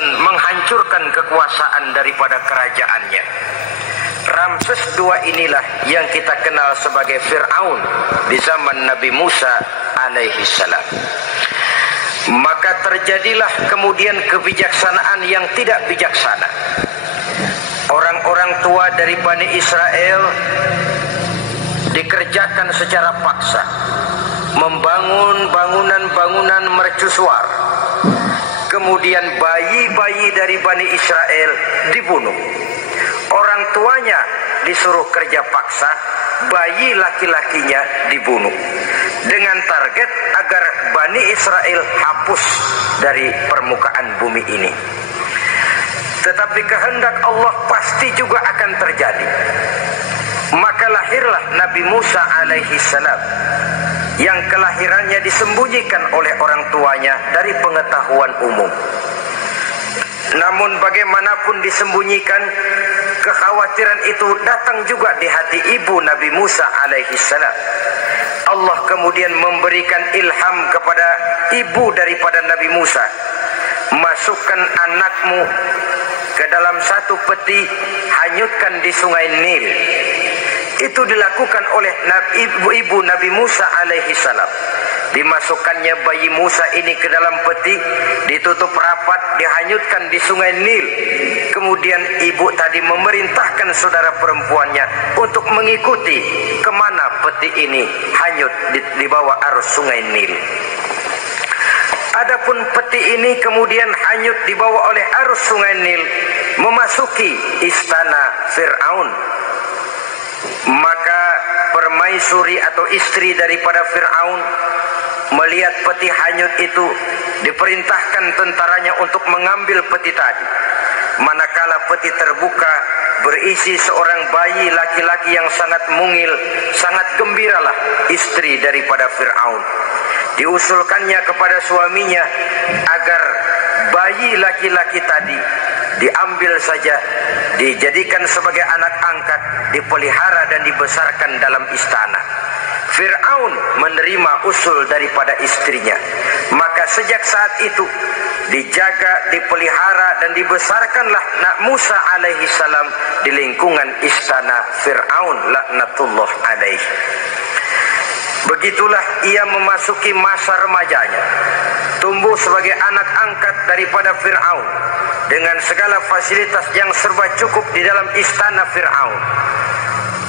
menghancurkan kekuasaan daripada kerajaannya. Ramses II inilah yang kita kenal sebagai Fir'aun di zaman Nabi Musa alaihi salam. Maka terjadilah kemudian kebijaksanaan yang tidak bijaksana. Orang-orang tua dari Bani Israel dikerjakan secara paksa, membangun bangunan-bangunan mercusuar. Kemudian bayi-bayi dari Bani Israel dibunuh. Orang tuanya disuruh kerja paksa, bayi laki-lakinya dibunuh, dengan target agar Bani Israel hapus dari permukaan bumi ini. Tetapi kehendak Allah pasti juga akan terjadi. Maka lahirlah Nabi Musa alaihi salam, yang kelahirannya disembunyikan oleh orang tuanya dari pengetahuan umum. Namun bagaimanapun disembunyikan, kekhawatiran itu datang juga di hati ibu Nabi Musa alaihi salam. Allah kemudian memberikan ilham kepada ibu daripada Nabi Musa, masukkan anakmu ke dalam satu peti, hanyutkan di sungai Nil. Itu dilakukan oleh ibu Nabi Musa alaihi salam. Dimasukkannya bayi Musa ini ke dalam peti, ditutup rapat, dihanyutkan di sungai Nil. Kemudian ibu tadi memerintahkan saudara perempuannya untuk mengikuti kemana peti ini hanyut di bawah arus sungai Nil. Adapun peti ini kemudian hanyut dibawa oleh arus sungai Nil, memasuki istana Fir'aun. Maka permaisuri atau istri daripada Fir'aun melihat peti hanyut itu, diperintahkan tentaranya untuk mengambil peti tadi. Manakala peti terbuka, berisi seorang bayi laki-laki yang sangat mungil, sangat gembiralah istri daripada Fir'aun. Diusulkannya kepada suaminya agar bayi laki-laki tadi diambil saja, dijadikan sebagai anak angkat, dipelihara dan dibesarkan dalam istana. Fir'aun menerima usul daripada istrinya. Maka sejak saat itu dijaga, dipelihara dan dibesarkanlah Musa alaihi salam di lingkungan istana Fir'aun laknatullah alaihi. Begitulah ia memasuki masa remajanya, tumbuh sebagai anak angkat daripada Fir'aun dengan segala fasilitas yang serba cukup di dalam istana Fir'aun.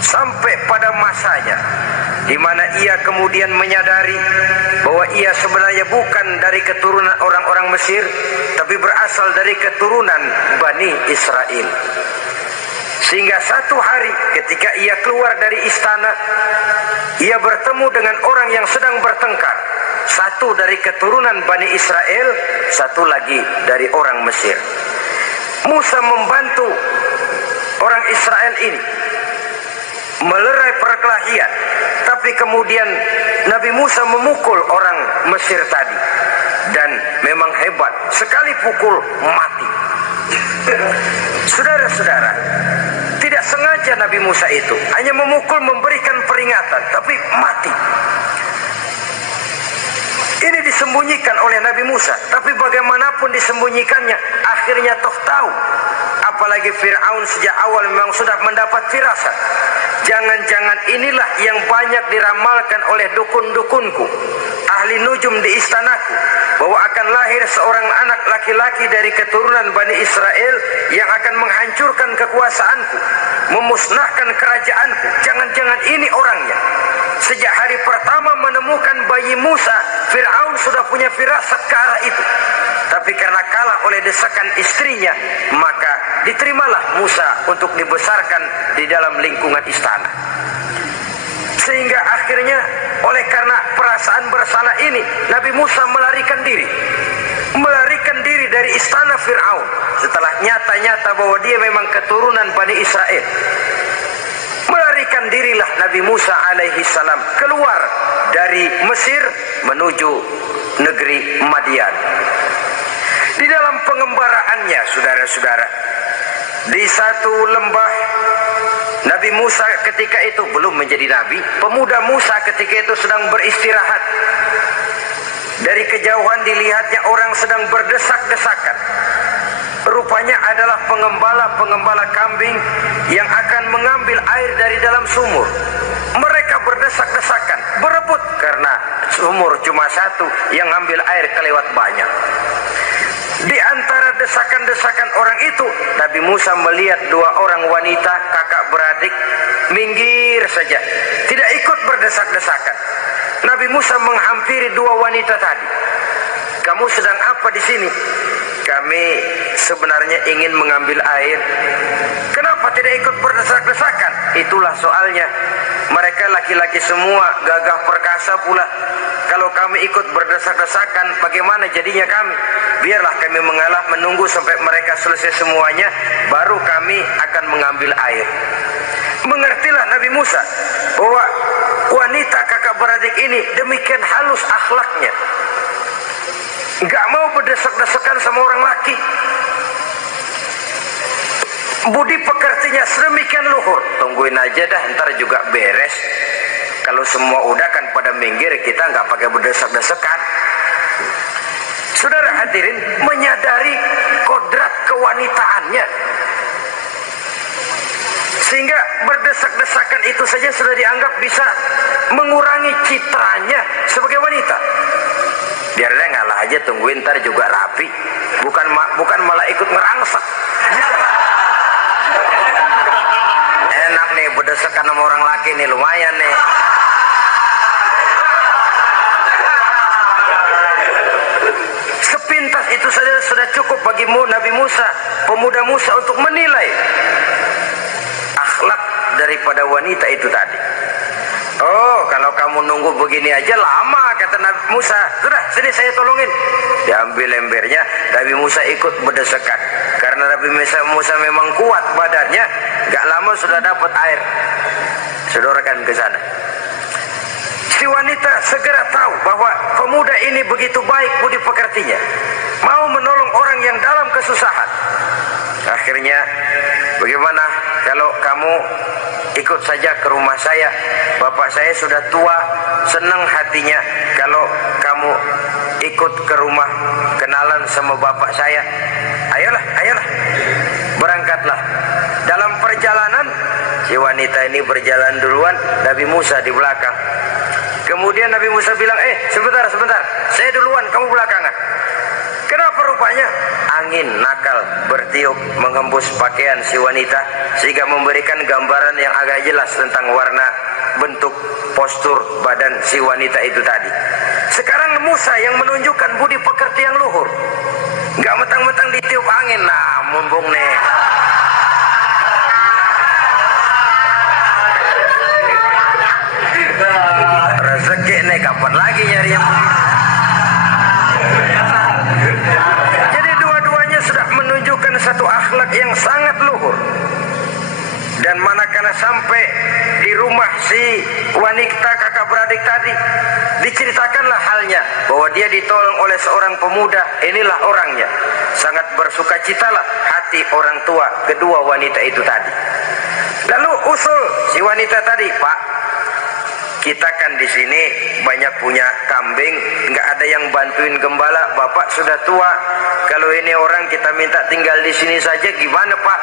Sampai pada masanya di mana ia kemudian menyadari bahwa ia sebenarnya bukan dari keturunan orang-orang Mesir, tapi berasal dari keturunan Bani Israel. Sehingga satu hari ketika ia keluar dari istana, ia bertemu dengan orang yang sedang bertengkar. Satu dari keturunan Bani Israel, satu lagi dari orang Mesir. Musa membantu orang Israel ini melerai perkelahian, tapi kemudian Nabi Musa memukul orang Mesir tadi, dan memang hebat, sekali pukul mati. Saudara-saudara, tidak sengaja Nabi Musa itu hanya memukul, memberikan peringatan, tapi mati. Ini disembunyikan oleh Nabi Musa, tapi bagaimanapun disembunyikannya, akhirnya toh tahu. Apalagi Fir'aun sejak awal memang sudah mendapat firasat. Jangan-jangan inilah yang banyak diramalkan oleh dukun-dukunku, ahli nujum di istanaku, bahwa akan lahir seorang anak laki-laki dari keturunan Bani Israel yang akan menghancurkan kekuasaanku, memusnahkan kerajaanku. Jangan-jangan ini orangnya. Sejak hari pertama menemukan bayi Musa, Fir'aun sudah punya firasat ke arah itu. Tapi karena kalah oleh desakan istrinya, maka diterimalah Musa untuk dibesarkan di dalam lingkungan istana. Sehingga akhirnya oleh karena perasaan bersalah ini, Nabi Musa melarikan diri dari istana Fir'aun setelah nyata-nyata bahwa dia memang keturunan Bani Israel. Melarikan dirilah Nabi Musa alaihi salam keluar dari Mesir menuju negeri Madian. Di dalam pengembaraannya, saudara-saudara, di satu lembah, Nabi Musa ketika itu belum menjadi nabi. Pemuda Musa ketika itu sedang beristirahat. Dari kejauhan dilihatnya orang sedang berdesak-desakan. rupanya adalah pengembala-pengembala kambing yang akan mengambil air dari dalam sumur. Mereka berdesak-desakan, berebut karena sumur cuma satu, yang ambil air kelewat banyak. Di antara desakan-desakan orang itu, Nabi Musa melihat dua orang wanita kakak beradik minggir saja, tidak ikut berdesak-desakan. Nabi Musa menghampiri dua wanita tadi. Kamu sedang apa di sini? Kami sebenarnya ingin mengambil air. Kenapa tidak ikut berdesak-desakan? Itulah soalnya. Mereka laki-laki semua, gagah perkasa pula. Kalau kami ikut berdesak-desakan, bagaimana jadinya kami? Biarlah kami mengalah menunggu sampai mereka selesai semuanya, baru kami akan mengambil air. Mengertilah Nabi Musa bahwa wanita kakak beradik ini demikian halus akhlaknya, nggak mau berdesak-desakan sama orang laki. Budi pekertinya sedemikian luhur. Tungguin aja dah, ntar juga beres. Kalau semua udah kan pada minggir, kita nggak pakai berdesak-desakan. Saudara hadirin, menyadari kodrat kewanitaannya, sehingga berdesak-desakan itu saja sudah dianggap bisa mengurangi citranya sebagai wanita. Biar dia ngalah aja, tungguin ntar juga rapi. Bukan malah ikut ngerangsek. Enak nih berdesakan sama orang laki nih, lumayan nih. Sepintas itu saja sudah cukup bagi Nabi Musa, pemuda Musa, untuk menilai akhlak daripada wanita itu tadi. Oh, kalau kamu nunggu begini aja lama, kata Nabi Musa. Sudah, sini saya tolongin. Diambil embernya, Nabi Musa ikut berdesakan. Karena Nabi Musa memang kuat badannya, gak lama sudah dapat air. Sodorkan ke sana. Si wanita segera tahu bahwa pemuda ini begitu baik budi pekertinya, mau menolong orang yang dalam kesusahan. Akhirnya, bagaimana kalau kamu ikut saja ke rumah saya? Bapak saya sudah tua, senang hatinya kalau kamu ikut ke rumah, kenalan sama bapak saya. Ayolah, ayolah, berangkatlah. Dalam perjalanan, si wanita ini berjalan duluan, Nabi Musa di belakang. Kemudian Nabi Musa bilang, sebentar, saya duluan, kamu belakangan. Kenapa rupanya? Angin nakal bertiup menghembus pakaian si wanita, sehingga memberikan gambaran yang agak jelas tentang warna, bentuk, postur badan si wanita itu tadi. Sekarang Musa yang menunjukkan budi pekerti yang luhur, nggak mentang-mentang ditiup angin. Nah, mumpung nih, rezeki nih, kapan lagi nyari yang begini? Jadi dua-duanya sudah menunjukkan satu akhlak yang sangat luhur. Dan manakala sampai di rumah si wanita kakak beradik tadi, diceritakanlah halnya bahwa dia ditolong oleh seorang pemuda. Inilah orangnya. Sangat bersukacitalah hati orang tua kedua wanita itu tadi. Lalu usul si wanita tadi, Pak, kita kan di sini banyak punya kambing, nggak ada yang bantuin gembala. Bapak sudah tua. Kalau ini orang kita minta tinggal di sini saja, gimana Pak?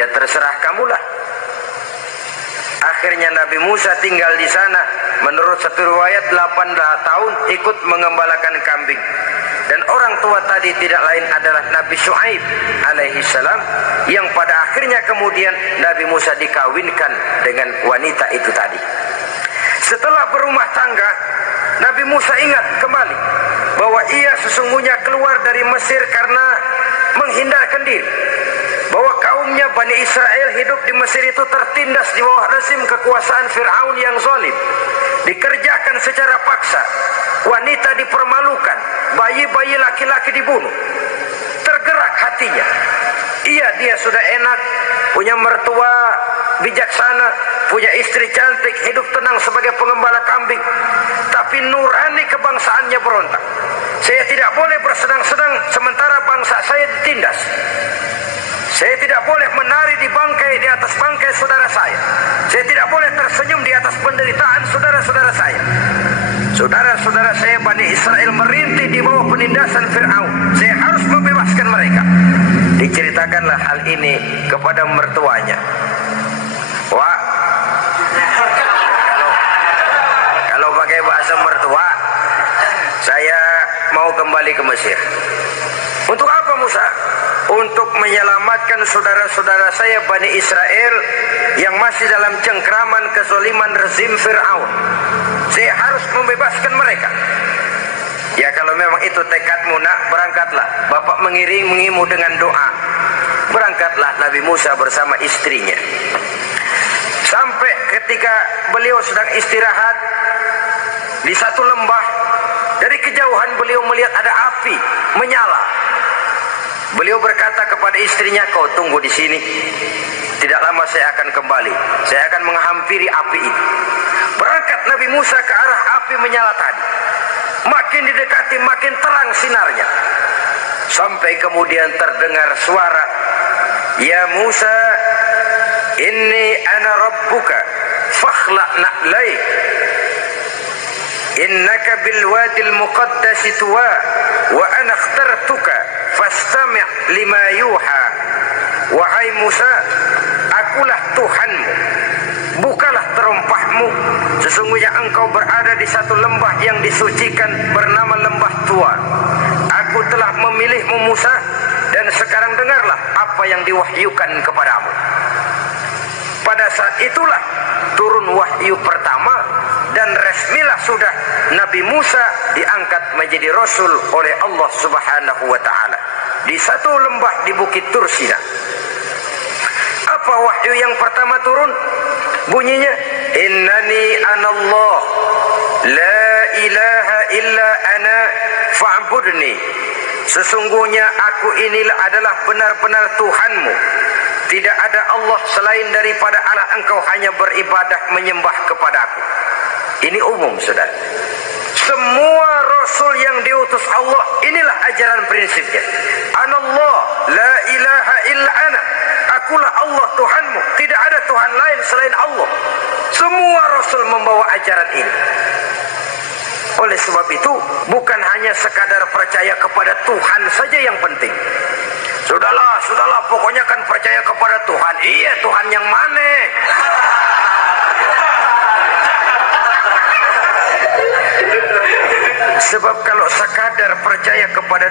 Ya terserah kamulah. Akhirnya Nabi Musa tinggal di sana. Menurut satu riwayat 8 tahun ikut mengembalakan kambing. Dan orang tua tadi tidak lain adalah Nabi Syuaib alaihi salam, yang pada akhirnya kemudian Nabi Musa dikawinkan dengan wanita itu tadi. Setelah berumah tangga, Nabi Musa ingat kembali bahwa ia sesungguhnya keluar dari Mesir karena menghindarkan diri, bahwa kaumnya Bani Israel hidup di Mesir itu tertindas di bawah rezim kekuasaan Fir'aun yang zalim, dikerjakan secara paksa, wanita dipermalukan, bayi-bayi laki-laki dibunuh. Tergerak hatinya. Dia sudah enak, punya mertua bijaksana, punya istri cantik, hidup tenang sebagai pengembala kambing, tapi nurani kebangsaannya berontak. Saya tidak boleh bersenang-senang sementara bangsa saya ditindas. Saya tidak boleh menari di atas bangkai saudara saya. Saya tidak boleh tersenyum di atas penderitaan saudara-saudara saya. Saudara-saudara saya Bani Israel merintih di bawah penindasan Fir'aun. Saya harus membebaskan mereka. Diceritakanlah hal ini kepada mertuanya. Wah, kalau pakai bahasa mertua, saya mau kembali ke Mesir. Untuk apa Musa? Untuk menyelamatkan saudara-saudara saya Bani Israel yang masih dalam cengkraman kezaliman rezim Fir'aun. Saya harus membebaskan mereka. Ya kalau memang itu tekadmu nak, berangkatlah. Bapak mengiringimu dengan doa. Berangkatlah Nabi Musa bersama istrinya. Sampai ketika beliau sedang istirahat di satu lembah, dari kejauhan beliau melihat ada api menyala. Beliau berkata kepada istrinya, kau tunggu di sini. Tidak lama saya akan kembali. Saya akan menghampiri api ini. Berangkat Nabi Musa ke arah api menyala tadi. Makin didekati, makin terang sinarnya. Sampai kemudian terdengar suara, ya Musa, inni ana rabbuka, fakhla' na'laik. Innaka bil wadil muqaddasi tuwa, wa ana akhtartuka, fastami' lima yuha. Wahai Musa, akulah Tuhanmu, bukalah terompahmu. Sesungguhnya engkau berada di satu lembah yang disucikan bernama lembah Tua. Aku telah memilihmu Musa, dan sekarang dengarlah apa yang diwahyukan kepadamu. Pada saat itulah turun wahyu pertama, dan resmilah sudah Nabi Musa diangkat menjadi Rasul oleh Allah Subhanahu wa ta'ala di satu lembah di Bukit Tursina. Apa wahyu yang pertama turun? Bunyinya, innani anallah la ilaha illa ana fa'budni. Sesungguhnya aku inilah adalah benar-benar Tuhanmu. Tidak ada Allah selain daripada Allah, engkau hanya beribadah menyembah kepadaku. Ini umum saudara. Semua Rasul yang diutus Allah, inilah ajaran prinsipnya. Anallah la ilaha illa ana. Akulah Allah Tuhanmu, tidak ada Tuhan lain selain Allah. Semua Rasul membawa ajaran ini. Oleh sebab itu, bukan hanya sekadar percaya kepada Tuhan saja yang penting. Sudahlah, pokoknya kan percaya kepada Tuhan. Iya, Tuhan yang mana? Sebab kalau sekadar percaya kepada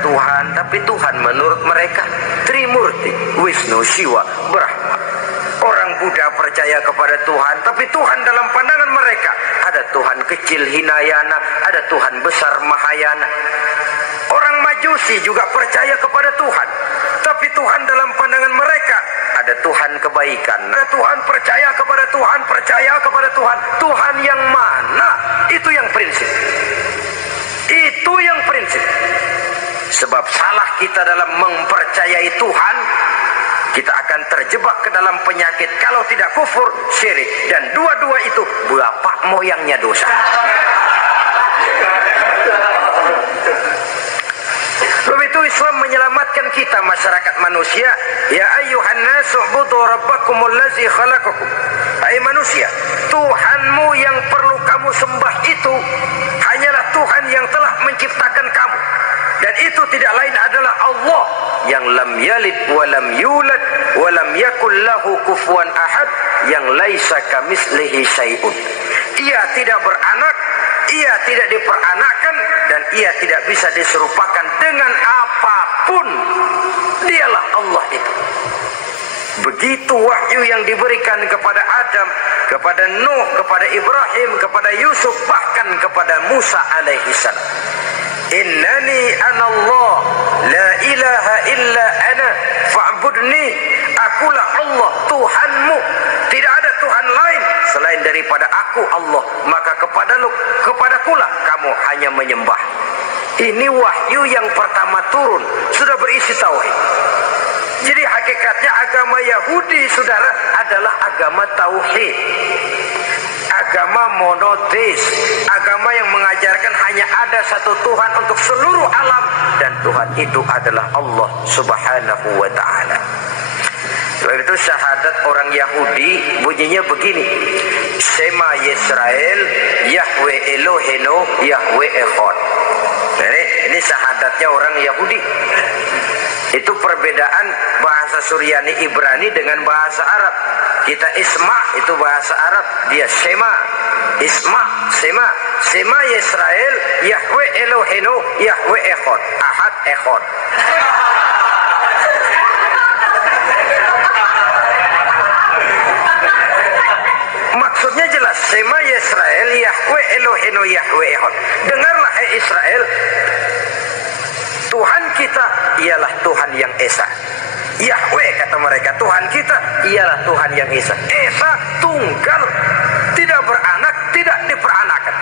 Tuhan, tapi Tuhan menurut mereka Trimurti, Wisnu, Siwa, Brahma. Orang Buddha percaya kepada Tuhan, tapi Tuhan dalam pandangan mereka ada Tuhan kecil Hinayana, ada Tuhan besar Mahayana. Orang Majusi juga percaya kepada Tuhan, tapi Tuhan dalam pandangan mereka ada Tuhan kebaikan. Nah, Tuhan percaya kepada Tuhan. Tuhan yang mana? Itu yang prinsip. Sebab salah kita dalam mempercayai Tuhan, kita akan terjebak ke dalam penyakit kalau tidak kufur, syirik, dan dua-dua itu bapak moyangnya dosa. Sebab itu Islam menyelamatkan kita masyarakat manusia. Ya ayyuhan nasu ubudu rabbakumul ladzi khalaqakum. Hai manusia, Tuhanmu yang perlu kamu sembah itu hanyalah Tuhan yang telah menciptakan kamu. Dan itu tidak lain adalah Allah yang lam yalid wa lam yulad wa lam yakul lahu kufuwan ahad, yang laisa kamitslihi syai'un. Ia tidak beranak, ia tidak diperanakkan, dan ia tidak bisa diserupakan dengan apapun. Dialah Allah itu. Begitu wahyu yang diberikan kepada Adam, kepada Nuh, kepada Ibrahim, kepada Yusuf, bahkan kepada Musa alaihissalam. Innani anallah la ilaha illa ana fa'budni. Akulah Allah Tuhanmu, tidak ada Tuhan lain selain daripada aku Allah, maka kepadakulah kamu hanya menyembah. Ini wahyu yang pertama turun, sudah berisi tauhid. Jadi hakikatnya agama Yahudi saudara adalah agama tauhid, agama monoteis, agama yang mengajarkan hanya ada satu Tuhan untuk seluruh alam, dan Tuhan itu adalah Allah Subhanahu wa ta'ala. Sebab itu syahadat orang Yahudi bunyinya begini, Shema Yisrael Yahweh Elohenu Yahweh Echad. Ini syahadatnya orang Yahudi. Itu perbedaan bahasa Suryani Ibrani dengan bahasa Arab. Kita isma itu bahasa Arab, dia sema. Isma, sema. Sema Yisrael, Yahweh Elohenu, Yahweh Echad. Ahad Echad. Maksudnya jelas, sema Yisrael, Yahweh Elohenu, Yahweh Echad. Dengarlah hai Israel, Tuhan kita ialah Tuhan yang Esa. Yahweh kata mereka, Tuhan kita ialah Tuhan yang Esa. Esa tunggal, tidak beranak, tidak diperanakan.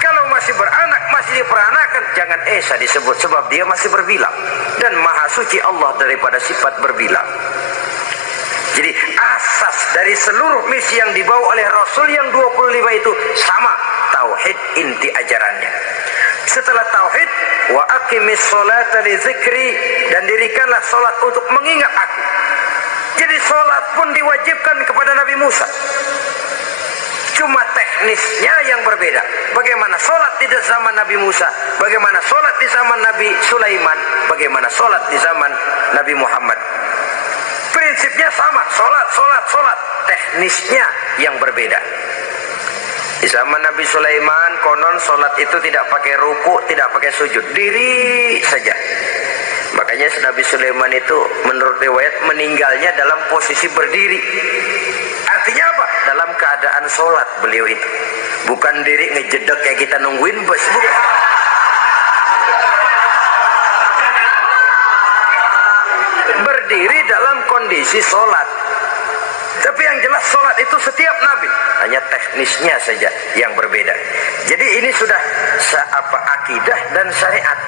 Kalau masih beranak, masih diperanakan, jangan Esa disebut, sebab dia masih berbilang. Dan maha suci Allah daripada sifat berbilang. Jadi asas dari seluruh misi yang dibawa oleh Rasul yang 25 itu sama, tauhid inti ajarannya. Setelah tauhid, wa aqimis sholata li dzikri, dan dirikanlah salat untuk mengingat aku. Jadi salat pun diwajibkan kepada Nabi Musa. Cuma teknisnya yang berbeda. Bagaimana salat di zaman Nabi Musa, bagaimana salat di zaman Nabi Sulaiman, bagaimana salat di zaman Nabi Muhammad. Prinsipnya sama, salat. Teknisnya yang berbeda. Di zaman Nabi Sulaiman konon sholat itu tidak pakai ruku, tidak pakai sujud, diri saja. Makanya Nabi Sulaiman itu menurut riwayat meninggalnya dalam posisi berdiri. Artinya apa? Dalam keadaan sholat beliau itu. Bukan diri ngejedek kayak kita nungguin bus, bukan. Berdiri dalam kondisi sholat. Tapi yang jelas sholat itu setiap Nabi, hanya teknisnya saja yang berbeda. Jadi ini sudah akidah dan syariat.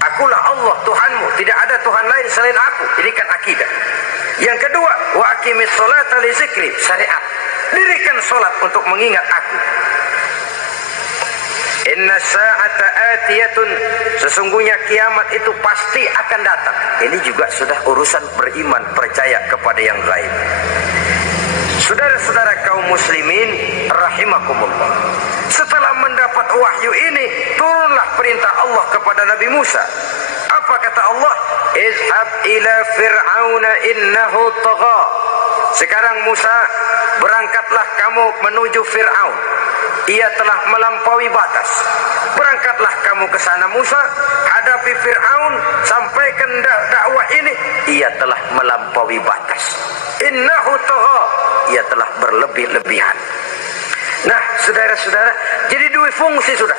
Akulah Allah Tuhanmu, tidak ada Tuhan lain selain aku. Ini kan akidah. Yang kedua, wa aqimis sholata li dzikri, syariat. Dirikan sholat untuk mengingat aku. Inna sa'ata atiyatun, sesungguhnya kiamat itu pasti akan datang. Ini juga sudah urusan beriman, percaya kepada yang gaib. Saudara-saudara kaum muslimin rahimakumullah, setelah mendapat wahyu ini, turunlah perintah Allah kepada Nabi Musa. Apa kata Allah? Izhab ila fir'auna innahu tagha. Sekarang Musa, berangkatlah kamu menuju Fir'aun. Ia telah melampaui batas. Berangkatlah kamu ke sana Musa, hadapi Fir'aun, sampaikan dakwah ini. Ia telah melampaui batas. Innahu tagha, ia telah berlebih-lebihan. Nah, saudara-saudara, jadi dua fungsi sudah.